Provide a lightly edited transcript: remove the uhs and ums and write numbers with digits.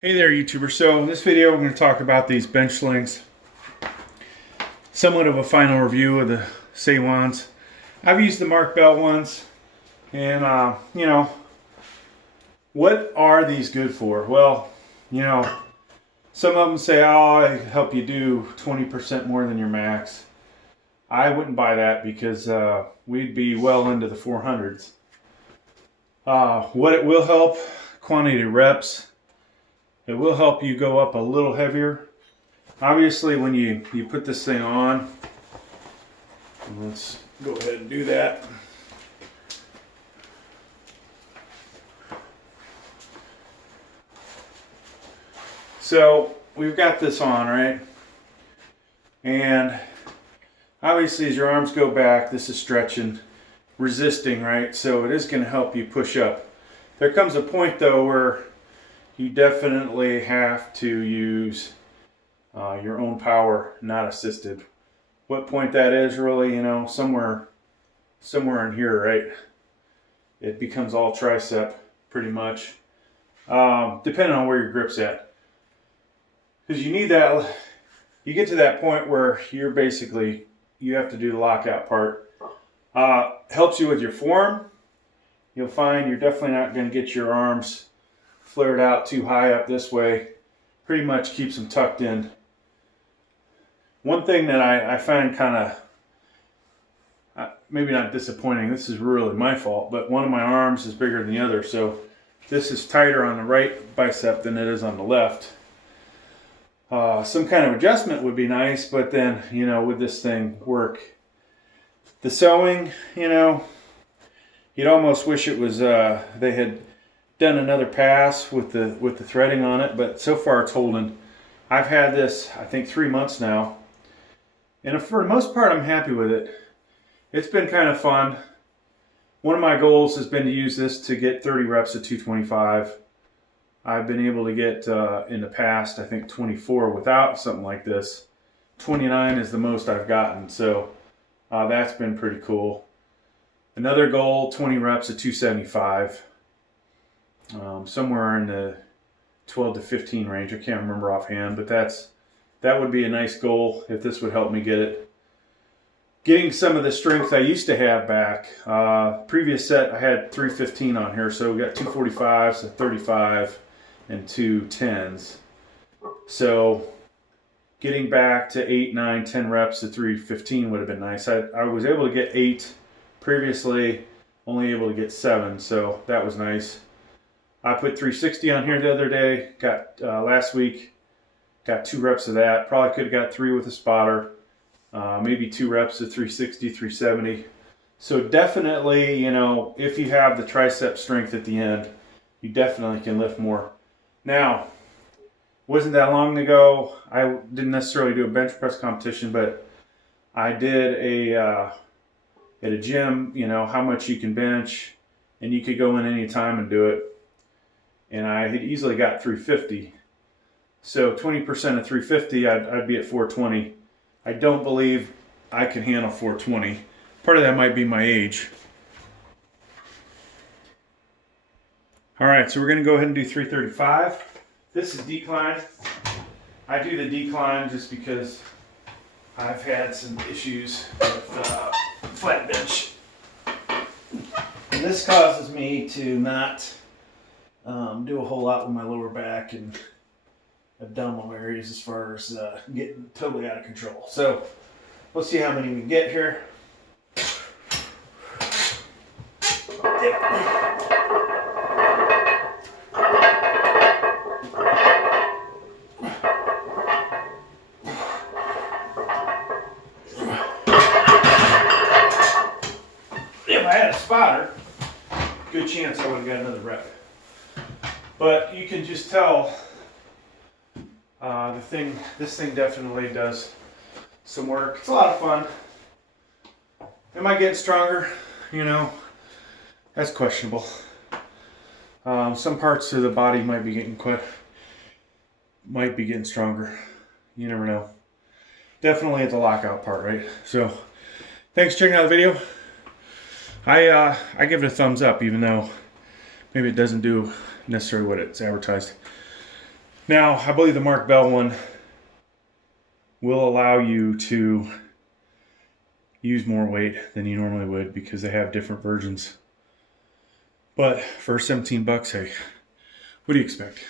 Hey there, YouTuber. So in this video, we're going to talk about these bench slings. Somewhat of a final review of the Sawans. I've used the Mark Bell ones, and what are these good for? Well, some of them say, "Oh, I help you do 20% more than your max." I wouldn't buy that because we'd be well into the 400s. What it will help, quantity of reps. It will help you go up a little heavier. Obviously, when you put this thing on, let's go ahead and do that. So we've got this on, right? And obviously, as your arms go back, this is stretching, resisting, right? So it is going to help you push up. There comes a point, though, where you definitely have to use your own power, not assisted. What point that is really, somewhere in here, right? It becomes all tricep, pretty much, depending on where your grip's at. Because you need that, you get to that point where you have to do the lockout part. Helps you with your form. You'll find you're definitely not going to get your arms flared out too high up this way. Pretty much keeps them tucked in. One thing that I find kind of maybe not disappointing, this is really my fault, but one of my arms is bigger than the other, so this is tighter on the right bicep than it is on the left. Some kind of adjustment would be nice, but then, would this thing work? The sewing, you'd almost wish it was they had done another pass with the threading on it, but so far it's holding. I've had this, I think, 3 months now, and for the most part I'm happy with it. It's been kind of fun. One of my goals has been to use this to get 30 reps at 225. I've been able to get in the past, I think, 24 without something like this. 29 is the most I've gotten, so that's been pretty cool. Another goal, 20 reps at 275. Somewhere in the 12 to 15 range. I can't remember offhand, but that would be a nice goal if this would help me get it. Getting some of the strength I used to have back. Previous set I had 315 on here, so we got 245s, a 35, and 210s. So getting back to 8, 9, 10 reps at 315 would have been nice. I was able to get 8 previously, only able to get 7, so that was nice. I put 360 on here the other day, last week, got 2 reps of that. Probably could have got 3 with a spotter, maybe 2 reps of 360, 370. So definitely, if you have the tricep strength at the end, you definitely can lift more. Now, wasn't that long ago, I didn't necessarily do a bench press competition, but I did at a gym, how much you can bench, and you could go in any time and do it. And I had easily got 350. So 20% of 350, I'd be at 420. I don't believe I can handle 420. Part of that might be my age. All right, so we're going to go ahead and do 335. This is decline. I do the decline just because I've had some issues with flat bench. And this causes me to not do a whole lot with my lower back and abdominal areas as far as getting totally out of control. So let's see how many we can get here. If I had a spotter, good chance I would have got another rep. But you can just tell this thing definitely does some work. It's a lot of fun. Am I getting stronger? That's questionable. Some parts of the body might be getting stronger. You never know. Definitely at the lockout part, right? So, thanks for checking out the video. I give it a thumbs up, even though maybe it doesn't do necessarily what it's advertised. Now, I believe the Mark Bell one will allow you to use more weight than you normally would because they have different versions. But for 17 bucks, hey, what do you expect?